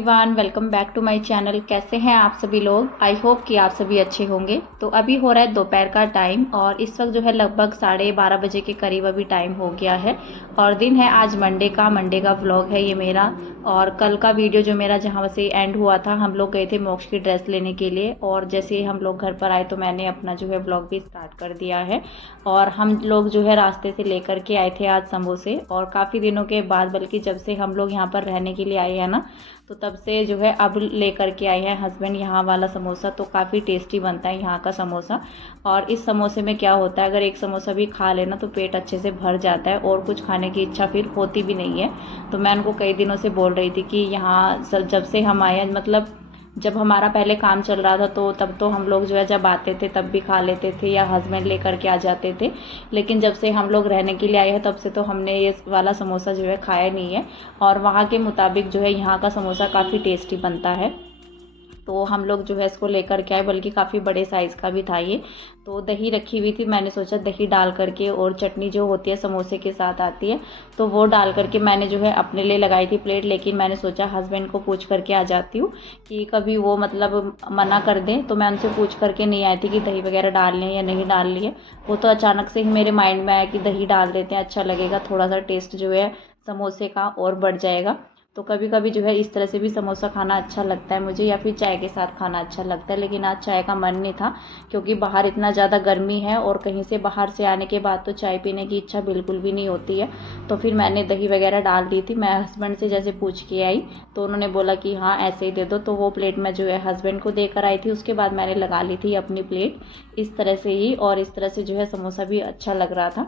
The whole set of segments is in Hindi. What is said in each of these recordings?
Everyone, welcome back to my channel. कैसे हैं आप सभी लोग? आई होप कि आप सभी अच्छे होंगे। तो अभी हो रहा है दोपहर का टाइम और इस वक्त जो है लगभग 12:30 बजे के करीब अभी टाइम हो गया है और दिन है आज मंडे का व्लॉग है ये मेरा। और कल का वीडियो जो मेरा जहाँ से एंड हुआ था, हम लोग गए थे मोक्ष की ड्रेस लेने के लिए और जैसे ही हम लोग घर पर आए तो मैंने अपना जो है व्लॉग भी स्टार्ट कर दिया है। और हम लोग जो है रास्ते से लेकर के आए थे आज समोसे, और काफ़ी दिनों के बाद, बल्कि जब से हम लोग यहाँ पर रहने के लिए आए हैं ना, तो तब से जो है अब लेकर के आए हैं हस्बैंड यहाँ वाला समोसा। तो काफ़ी टेस्टी बनता है यहाँ का समोसा। और इस समोसे में क्या होता है, अगर एक समोसा भी खा लेना तो पेट अच्छे से भर जाता है और कुछ खाने की इच्छा फिर होती भी नहीं है। तो मैं उनको कई दिनों से बोल रही थी कि यहाँ जब से हम आए हैं, मतलब जब हमारा पहले काम चल रहा था तो तब तो हम लोग जो है जब आते थे तब भी खा लेते थे या हस्बैंड लेकर के आ जाते थे। लेकिन जब से हम लोग रहने के लिए आए हैं तब से तो हमने ये वाला समोसा जो है खाया नहीं है। और वहाँ के मुताबिक जो है यहाँ का समोसा काफ़ी टेस्टी बनता है। तो हम लोग जो है इसको लेकर के आए, बल्कि काफ़ी बड़े साइज़ का भी था ये। तो दही रखी हुई थी, मैंने सोचा दही डाल करके और चटनी जो होती है समोसे के साथ आती है तो वो डाल करके मैंने जो है अपने लिए लगाई थी प्लेट। लेकिन मैंने सोचा हस्बैंड को पूछ करके आ जाती हूँ कि कभी वो मतलब मना कर दें। तो मैं उनसे पूछ करके नहीं आई थी कि दही वगैरह डालनी है या नहीं डालनी है। वो तो अचानक से ही मेरे माइंड में आया कि दही डाल देते हैं, अच्छा लगेगा, थोड़ा सा टेस्ट जो है समोसे का और बढ़ जाएगा। तो कभी कभी जो है इस तरह से भी समोसा खाना अच्छा लगता है मुझे, या फिर चाय के साथ खाना अच्छा लगता है। लेकिन आज चाय का मन नहीं था क्योंकि बाहर इतना ज़्यादा गर्मी है और कहीं से बाहर से आने के बाद तो चाय पीने की इच्छा बिल्कुल भी नहीं होती है। तो फिर मैंने दही वगैरह डाल दी थी। मैं हस्बैंड से जैसे पूछ के आई तो उन्होंने बोला कि हाँ ऐसे ही दे दो। तो वो प्लेट मैं जो है हस्बैंड को देकर आई थी, उसके बाद मैंने लगा ली थी अपनी प्लेट इस तरह से ही। और इस तरह से जो है समोसा भी अच्छा लग रहा था।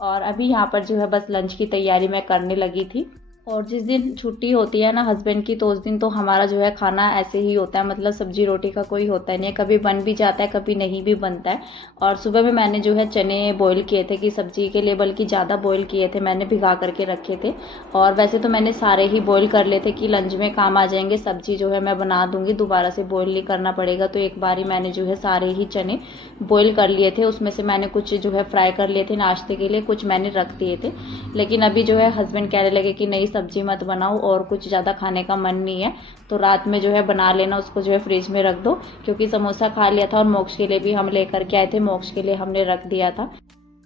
और अभी यहाँ पर जो है बस लंच की तैयारी मैं करने लगी थी। और जिस दिन छुट्टी होती है ना हस्बैंड की, तो उस दिन तो हमारा जो है खाना ऐसे ही होता है, मतलब सब्जी रोटी का कोई होता नहीं है। कभी बन भी जाता है, कभी नहीं भी बनता है। और सुबह में मैंने जो है चने बॉईल किए थे कि सब्जी के लिए, बल्कि ज़्यादा बॉईल किए थे, मैंने भिगा करके रखे थे। और वैसे तो मैंने सारे ही बॉईल कर लिए थे कि लंच में काम आ जाएंगे। सब्जी जो है मैं बना दूंगी, दोबारा से बॉईल नहीं करना पड़ेगा। तो एक बार ही मैंने जो है सारे ही चने बॉईल कर लिए थे। उसमें से मैंने कुछ जो है फ्राई कर लिए थे नाश्ते के लिए, कुछ मैंने रख दिए थे। लेकिन अभी जो है हस्बैंड कहने लगे कि नहीं सब्जी मत बनाओ और कुछ ज़्यादा खाने का मन नहीं है, तो रात में जो है बना लेना, उसको जो है फ्रिज में रख दो। क्योंकि समोसा खा लिया था और मोक्ष के लिए भी हम लेकर के आए थे, मोक्ष के लिए हमने रख दिया था।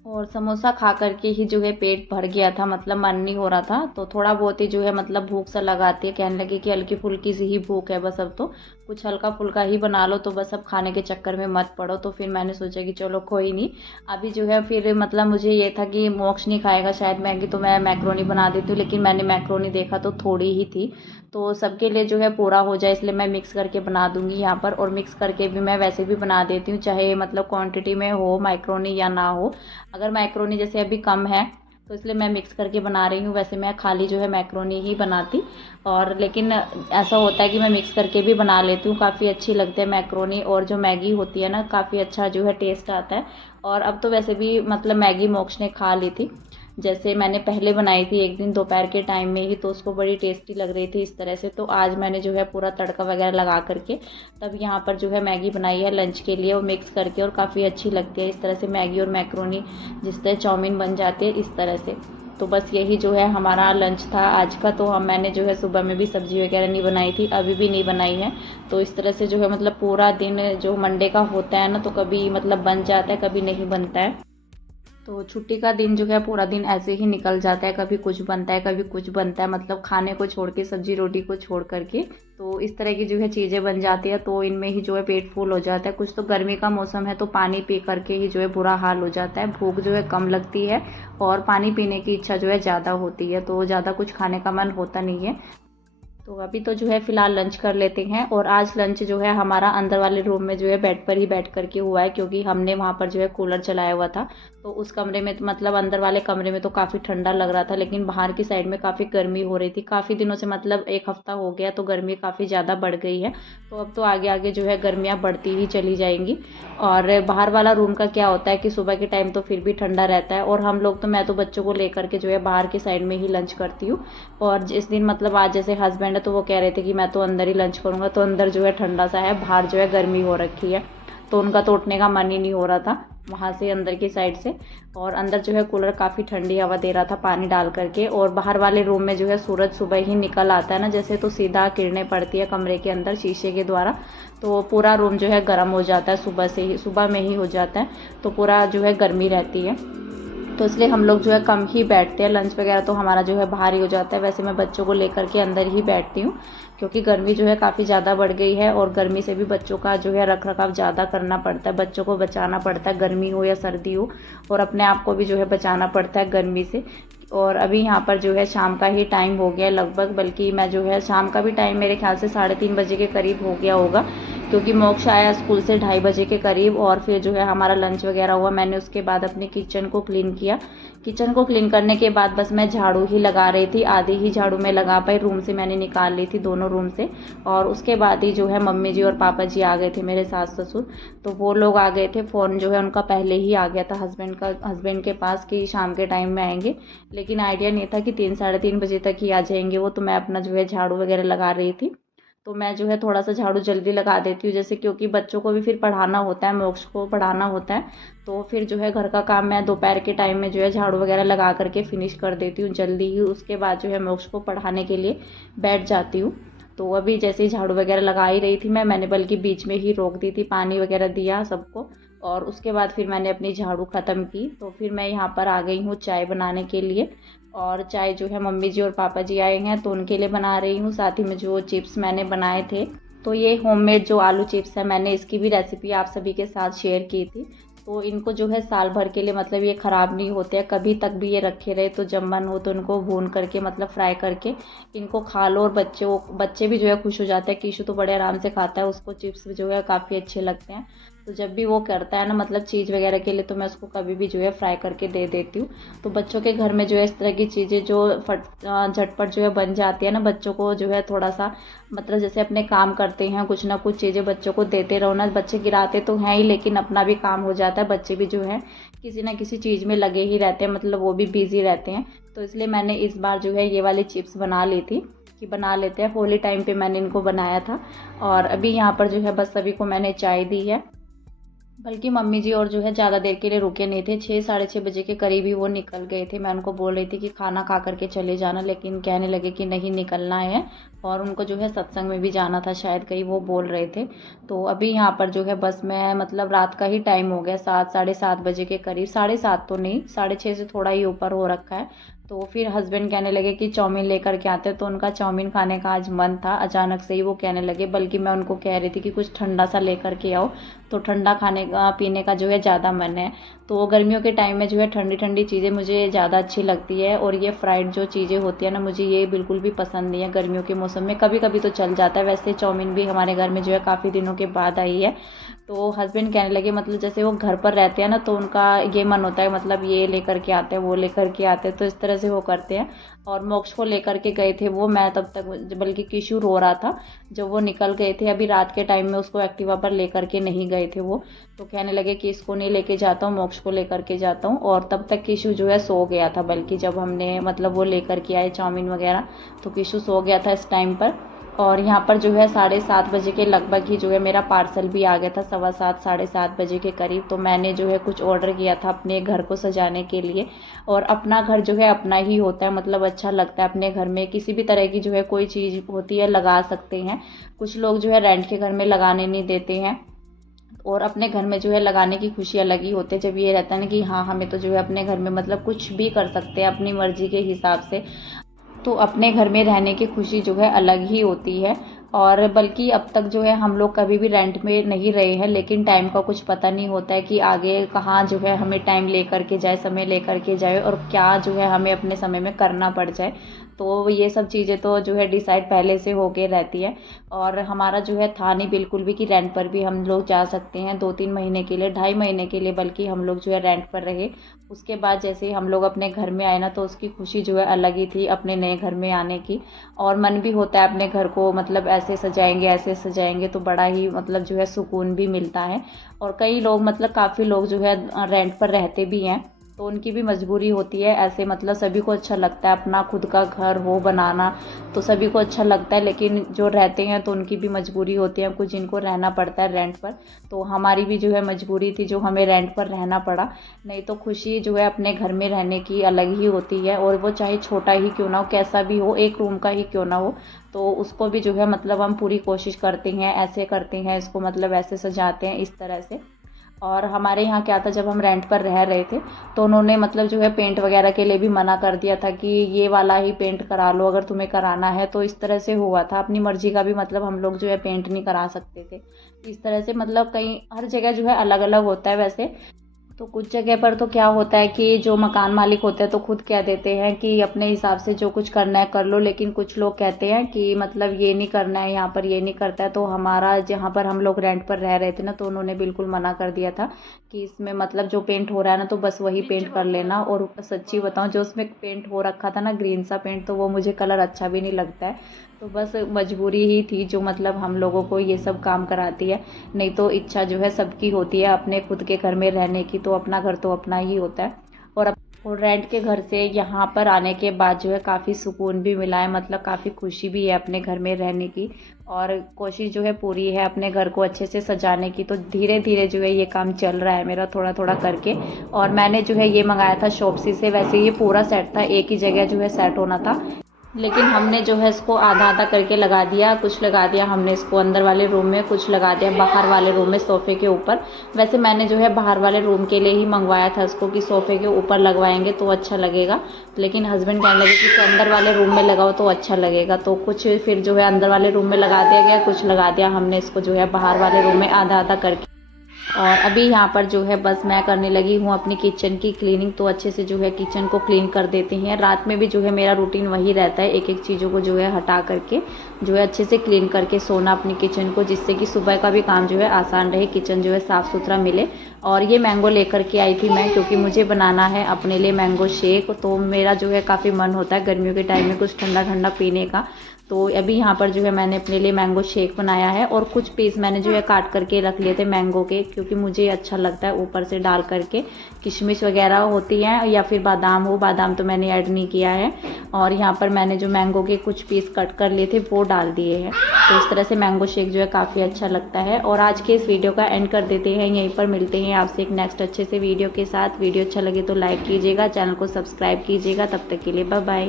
और समोसा खा करके ही जो है पेट भर गया था, मतलब मन नहीं हो रहा था। तो थोड़ा बहुत ही जो है मतलब भूख सा लगाती है, कहने लगी कि हल्की फुल्की सी ही भूख है बस, अब तो कुछ हल्का फुल्का ही बना लो, तो बस अब खाने के चक्कर में मत पड़ो। तो फिर मैंने सोचा कि चलो कोई नहीं। अभी जो है फिर मतलब मुझे ये था कि मोक्ष नहीं खाएगा शायद मैगी, तो मैं मैक्रोनी बना देती हूँ। लेकिन मैंने मैक्रोनी देखा तो थोड़ी ही थी, तो सबके लिए जो है पूरा हो जाए इसलिए मैं मिक्स करके बना दूंगी यहाँ पर। और मिक्स करके भी मैं वैसे भी बना देती हूँ, चाहे मतलब क्वांटिटी में हो मैक्रोनी या ना हो। अगर मैक्रोनी जैसे अभी कम है तो इसलिए मैं मिक्स करके बना रही हूँ, वैसे मैं खाली जो है मैक्रोनी ही बनाती। और लेकिन ऐसा होता है कि मैं मिक्स करके भी बना लेती हूँ, काफ़ी अच्छी लगती है मैक्रोनी। और जो मैगी होती है ना, काफ़ी अच्छा जो है टेस्ट आता है। और अब तो वैसे भी मतलब मैगी मोक्ष ने खा ली थी। जैसे मैंने पहले बनाई थी एक दिन दोपहर के टाइम में ही, तो उसको बड़ी टेस्टी लग रही थी इस तरह से। तो आज मैंने जो है पूरा तड़का वगैरह लगा करके तब यहाँ पर जो है मैगी बनाई है लंच के लिए, वो मिक्स करके। और काफ़ी अच्छी लगती है इस तरह से मैगी और मैक्रोनी, जिस तरह चाउमीन बन जाती है इस तरह से। तो बस यही जो है हमारा लंच था आज का। तो मैंने जो है सुबह में भी सब्जी वगैरह नहीं बनाई थी, अभी भी नहीं बनाई है। तो इस तरह से जो है मतलब पूरा दिन जो मंडे का होता है ना, तो कभी मतलब बन जाता है, कभी नहीं बनता है। तो छुट्टी का दिन जो है पूरा दिन ऐसे ही निकल जाता है, कभी कुछ बनता है कभी कुछ बनता है, मतलब खाने को छोड़ के, सब्जी रोटी को छोड़ करके। तो इस तरह की जो है चीज़ें बन जाती है, तो इनमें ही जो है पेट फुल हो जाता है। कुछ तो गर्मी का मौसम है तो पानी पी करके ही जो है बुरा हाल हो जाता है, भूख जो है कम लगती है और पानी पीने की इच्छा जो है ज़्यादा होती है, तो ज़्यादा कुछ खाने का मन होता नहीं है। तो अभी तो जो है फ़िलहाल लंच कर लेते हैं। और आज लंच जो है हमारा अंदर वाले रूम में जो है बेड पर ही बैठ करके हुआ है, क्योंकि हमने वहाँ पर जो है कूलर चलाया हुआ था। तो उस कमरे में तो मतलब अंदर वाले कमरे में तो काफ़ी ठंडा लग रहा था, लेकिन बाहर की साइड में काफ़ी गर्मी हो रही थी। काफ़ी दिनों से मतलब एक हफ़्ता हो गया तो गर्मी काफ़ी ज़्यादा बढ़ गई है। तो अब तो आगे आगे जो है गर्मियाँ बढ़ती ही चली जाएंगी। और बाहर वाला रूम का क्या होता है कि सुबह के टाइम तो फिर भी ठंडा रहता है। और हम लोग तो, मैं तो बच्चों को लेकर के जो है बाहर की साइड में ही लंच करती हूँ। और जिस दिन मतलब आज जैसे हस्बैंड है तो वो कह रहे थे कि मैं तो अंदर ही लंच करूँगा, तो अंदर जो है ठंडा सा है, बाहर जो है गर्मी हो रखी है, तो उनका तो उठने का मन ही नहीं हो रहा था। वहाँ से अंदर की साइड से। और अंदर जो है कूलर काफ़ी ठंडी हवा दे रहा था पानी डाल करके। और बाहर वाले रूम में जो है सूरज सुबह ही निकल आता है ना जैसे, तो सीधा किरणें पड़ती है कमरे के अंदर शीशे के द्वारा, तो पूरा रूम जो है गर्म हो जाता है सुबह से ही, सुबह में ही हो जाता है, तो पूरा जो है गर्मी रहती है। तो इसलिए हम लोग जो है कम ही बैठते हैं, लंच वगैरह तो हमारा जो है बाहर ही हो जाता है। वैसे मैं बच्चों को लेकर के अंदर ही बैठती हूँ, क्योंकि गर्मी जो है काफ़ी ज़्यादा बढ़ गई है और गर्मी से भी बच्चों का जो है रख रखाव ज़्यादा करना पड़ता है, बच्चों को बचाना पड़ता है, गर्मी हो या सर्दी हो, और अपने आप को भी जो है बचाना पड़ता है गर्मी से। और अभी यहाँ पर जो है शाम का ही टाइम हो गया लगभग, बल्कि मैं जो है शाम का भी टाइम मेरे ख्याल से 3:30 बजे के करीब हो गया होगा, क्योंकि मोक्ष आया स्कूल से 2:30 बजे के करीब। और फिर जो है हमारा लंच वगैरह हुआ, मैंने उसके बाद अपने किचन को क्लीन किया। किचन को क्लीन करने के बाद बस मैं झाड़ू ही लगा रही थी, आधी ही झाड़ू मैं लगा पाई, रूम से मैंने निकाल ली थी, दोनों रूम से। और उसके बाद ही जो है मम्मी जी और पापा जी आ गए थे, मेरे सास ससुर, तो वो लोग आ गए थे। फ़ोन जो है उनका पहले ही आ गया था हस्बैंड के पास कि शाम के टाइम में आएंगे, लेकिन आइडिया नहीं था कि 3 साढ़े 3 बजे तक ही आ जाएंगे वो। तो मैं अपना जो है झाड़ू वगैरह लगा रही थी, तो मैं जो है थोड़ा सा झाड़ू जल्दी लगा देती हूँ, जैसे क्योंकि बच्चों को भी फिर पढ़ाना होता है, मोक्ष को पढ़ाना होता है, तो फिर जो है घर का काम मैं दोपहर के टाइम में जो है झाड़ू वगैरह लगा करके फिनिश कर देती हूँ जल्दी ही। उसके बाद जो है मोक्ष को पढ़ाने के लिए बैठ जाती हूँ। तो अभी जैसे ही झाड़ू वगैरह लगा ही रही थी मैंने बल्कि बीच में ही रोक दी थी, पानी वगैरह दिया सबको, और उसके बाद फिर मैंने अपनी झाड़ू ख़त्म की। तो फिर मैं यहाँ पर आ गई हूँ चाय बनाने के लिए, और चाय जो है मम्मी जी और पापा जी आए हैं तो उनके लिए बना रही हूँ। साथ ही में जो चिप्स मैंने बनाए थे, तो ये होममेड जो आलू चिप्स है, मैंने इसकी भी रेसिपी आप सभी के साथ शेयर की थी। तो इनको जो है साल भर के लिए मतलब ये ख़राब नहीं होते हैं, कभी तक भी ये रखे रहे, तो जब मन हो तो इनको भून करके मतलब फ्राई करके इनको खा लो। और बच्चे भी जो है खुश हो जाते हैं। कीशु तो बड़े आराम से खाता है, उसको चिप्स जो है काफ़ी अच्छे लगते हैं। तो जब भी वो करता है ना मतलब चीज़ वगैरह के लिए, तो मैं उसको कभी भी जो है फ्राई करके दे देती हूँ। तो बच्चों के घर में जो है इस तरह की चीज़ें जो झटपट जो है बन जाती है ना, बच्चों को जो है थोड़ा सा मतलब जैसे अपने काम करते हैं, कुछ ना कुछ चीज़ें बच्चों को देते रहो ना, बच्चे गिराते तो हैं ही लेकिन अपना भी काम हो जाता है, बच्चे भी जो है किसी ना किसी चीज़ में लगे ही रहते हैं, मतलब वो भी बिजी रहते हैं। तो इसलिए मैंने इस बार जो है ये वाली चिप्स बना ली थी कि बना लेते हैं, होली टाइम पे मैंने इनको बनाया था। और अभी यहाँ पर जो है बस सभी को मैंने चाय दी है, बल्कि मम्मी जी और जो है ज़्यादा देर के लिए रुके नहीं थे, 6 साढ़े 6 बजे के करीब ही वो निकल गए थे। मैं उनको बोल रही थी कि खाना खा करके चले जाना, लेकिन कहने लगे कि नहीं निकलना है, और उनको जो है सत्संग में भी जाना था शायद, कहीं वो बोल रहे थे। तो अभी यहाँ पर जो है बस मैं मतलब रात का ही टाइम हो गया, 7 साढ़े 7 बजे के करीब, 7:30 तो नहीं, 6:30 से थोड़ा ही ऊपर हो रखा है। तो फिर हस्बैंड कहने लगे कि चाउमीन लेकर के आते, तो उनका चाउमीन खाने का आज मन था, अचानक से ही वो कहने लगे, बल्कि मैं उनको कह रही थी कि कुछ ठंडा सा लेकर के आओ, तो ठंडा खाने का पीने का जो है ज़्यादा मन है। तो गर्मियों के टाइम में जो है ठंडी ठंडी चीज़ें मुझे ज़्यादा अच्छी लगती है, और ये फ्राइड जो चीज़ें होती है ना, मुझे ये बिल्कुल भी पसंद नहीं है गर्मियों के मौसम में। कभी कभी तो चल जाता है, वैसे चाउमीन भी हमारे घर में जो है काफ़ी दिनों के बाद आई है। तो हस्बैंड कहने लगे मतलब जैसे वो घर पर रहते हैं ना, तो उनका ये मन होता है मतलब ये लेकर के आते हैं, वो लेकर के आते हैं, तो इस तरह से वो करते हैं। और मोक्ष को लेकर के गए थे वो, मैं तब तक बल्कि किशु रो रहा था जब वो निकल गए थे। अभी रात के टाइम में उसको एक्टिवा पर लेकर के नहीं गए थे वो, तो कहने लगे कि इसको नहीं लेके जाता हूँ, मोक्ष को लेकर के जाता हूँ। और तब तक किशु जो है सो गया था, बल्कि जब हमने मतलब वो लेकर के आए चाउमीन वगैरह, तो किशु सो गया था इस टाइम पर। और यहाँ पर जो है 7:30 बजे के लगभग ही जो है मेरा पार्सल भी आ गया था, 7:15 7:30 बजे के करीब। तो मैंने जो है कुछ ऑर्डर किया था अपने घर को सजाने के लिए, और अपना घर जो है अपना ही होता है, मतलब अच्छा लगता है अपने घर में किसी भी तरह की जो है कोई चीज़ होती है लगा सकते हैं। कुछ लोग जो है रेंट के घर में लगाने नहीं देते हैं, और अपने घर में जो है लगाने की खुशी अलग ही होती है, जब ये रहता है ना कि हाँ हमें तो जो है अपने घर में मतलब कुछ भी कर सकते हैं अपनी मर्जी के हिसाब से, तो अपने घर में रहने की खुशी जो है अलग ही होती है। और बल्कि अब तक जो है हम लोग कभी भी रेंट में नहीं रहे हैं, लेकिन टाइम का कुछ पता नहीं होता है कि आगे कहाँ जो है हमें टाइम लेकर के जाए, समय लेकर के जाए, और क्या जो है हमें अपने समय में करना पड़ जाए। तो ये सब चीज़ें तो जो है डिसाइड पहले से हो के रहती है। और हमारा जो है था नहीं बिल्कुल भी कि रेंट पर भी हम लोग जा सकते हैं 2-3 महीने के लिए, 2.5 महीने के लिए, बल्कि हम लोग जो है रेंट पर रहे। उसके बाद जैसे ही हम लोग अपने घर में आए ना, तो उसकी खुशी जो है अलग ही थी अपने नए घर में आने की। और मन भी होता है अपने घर को मतलब ऐसे सजाएंगे तो बड़ा ही मतलब जो है सुकून भी मिलता है। और कई लोग मतलब काफ़ी लोग जो है रेंट पर रहते भी हैं, तो उनकी भी मजबूरी होती है ऐसे, मतलब सभी को अच्छा लगता है अपना खुद का घर हो बनाना, तो सभी को अच्छा लगता है, लेकिन जो रहते हैं तो उनकी भी मजबूरी होती है, कुछ जिनको रहना पड़ता है रेंट पर। तो हमारी भी जो है मजबूरी थी जो हमें रेंट पर रहना पड़ा, नहीं तो खुशी जो है अपने घर में रहने की अलग ही होती है, और वो चाहे छोटा ही क्यों ना हो, कैसा भी हो, एक रूम का ही क्यों ना हो, तो उसको भी जो है मतलब हम पूरी कोशिश करते हैं, ऐसे करते हैं इसको, मतलब ऐसे सजाते हैं इस तरह से। और हमारे यहाँ क्या था, जब हम रेंट पर रह रहे थे तो उन्होंने मतलब जो है पेंट वगैरह के लिए भी मना कर दिया था कि ये वाला ही पेंट करा लो अगर तुम्हें कराना है, तो इस तरह से हुआ था। अपनी मर्जी का भी मतलब हम लोग जो है पेंट नहीं करा सकते थे, इस तरह से मतलब कहीं हर जगह जो है अलग अलग होता है वैसे। तो कुछ जगह पर तो क्या होता है कि जो मकान मालिक होते हैं तो खुद कह देते हैं कि अपने हिसाब से जो कुछ करना है कर लो, लेकिन कुछ लोग कहते हैं कि मतलब ये नहीं करना है, यहाँ पर ये नहीं करता है। तो हमारा जहाँ पर हम लोग रेंट पर रह रहे थे ना, तो उन्होंने बिल्कुल मना कर दिया था कि इसमें मतलब जो पेंट हो रहा है ना तो बस वही पेंट कर लेना। और सच्ची बताऊँ, जो उसमें पेंट हो रखा था ना ग्रीन सा पेंट, तो वो मुझे कलर अच्छा भी नहीं लगता है। तो बस मजबूरी ही थी जो मतलब हम लोगों को ये सब काम कराती है, नहीं तो इच्छा जो है सबकी होती है अपने खुद के घर में रहने की, तो अपना घर तो अपना ही होता है। और रेंट के घर से यहाँ पर आने के बाद जो है काफ़ी सुकून भी मिला है, मतलब काफ़ी खुशी भी है अपने घर में रहने की, और कोशिश जो है पूरी है अपने घर को अच्छे से सजाने की। तो धीरे धीरे जो है ये काम चल रहा है मेरा थोड़ा थोड़ा करके। और मैंने जो है ये मंगाया था शॉप्सी से, वैसे ये पूरा सेट था, एक ही जगह जो है सेट होना था, लेकिन हमने जो है इसको आधा आधा करके लगा दिया। कुछ लगा दिया हमने इसको अंदर वाले रूम में, कुछ लगा दिया बाहर वाले रूम में सोफ़े के ऊपर। वैसे मैंने जो है बाहर वाले रूम के लिए ही मंगवाया था इसको कि सोफ़े के ऊपर लगवाएंगे तो अच्छा लगेगा, लेकिन हस्बैंड कहने लगे कि अंदर वाले रूम में लगाओ तो अच्छा लगेगा। तो कुछ फिर जो है अंदर वाले रूम में लगा दिया गया, कुछ लगा दिया हमने इसको जो है बाहर वाले रूम में आधा आधा करके। और अभी यहाँ पर जो है बस मैं करने लगी हूँ अपनी किचन की क्लीनिंग, तो अच्छे से जो है किचन को क्लीन कर देते हैं। रात में भी जो है मेरा रूटीन वही रहता है, एक एक चीज़ों को जो है हटा करके जो है अच्छे से क्लीन करके सोना अपनी किचन को, जिससे कि सुबह का भी काम जो है आसान रहे, किचन जो है साफ़ सुथरा मिले। और ये मैंगो लेकर के आई थी मैं, क्योंकि मुझे बनाना है अपने लिए मैंगो शेक, तो मेरा जो है काफ़ी मन होता है गर्मियों के टाइम में कुछ ठंडा ठंडा पीने का। तो अभी यहाँ पर जो है मैंने अपने लिए मैंगो शेक बनाया है, और कुछ पीस मैंने जो है काट करके रख लिए थे मैंगो के, क्योंकि मुझे अच्छा लगता है ऊपर से डाल करके किशमिश वगैरह होती हैं या फिर बादाम हो, बादाम तो मैंने ऐड नहीं किया है। और यहाँ पर मैंने जो मैंगो के कुछ पीस कट कर लिए थे वो डाल दिए हैं। तो इस तरह से मैंगो शेक जो है काफ़ी अच्छा लगता है। और आज के इस वीडियो का एंड कर देते हैं, यहीं पर मिलते हैं आपसे एक नेक्स्ट अच्छे से वीडियो के साथ। वीडियो अच्छा लगे तो लाइक कीजिएगा, चैनल को सब्सक्राइब कीजिएगा। तब तक के लिए बाय बाय।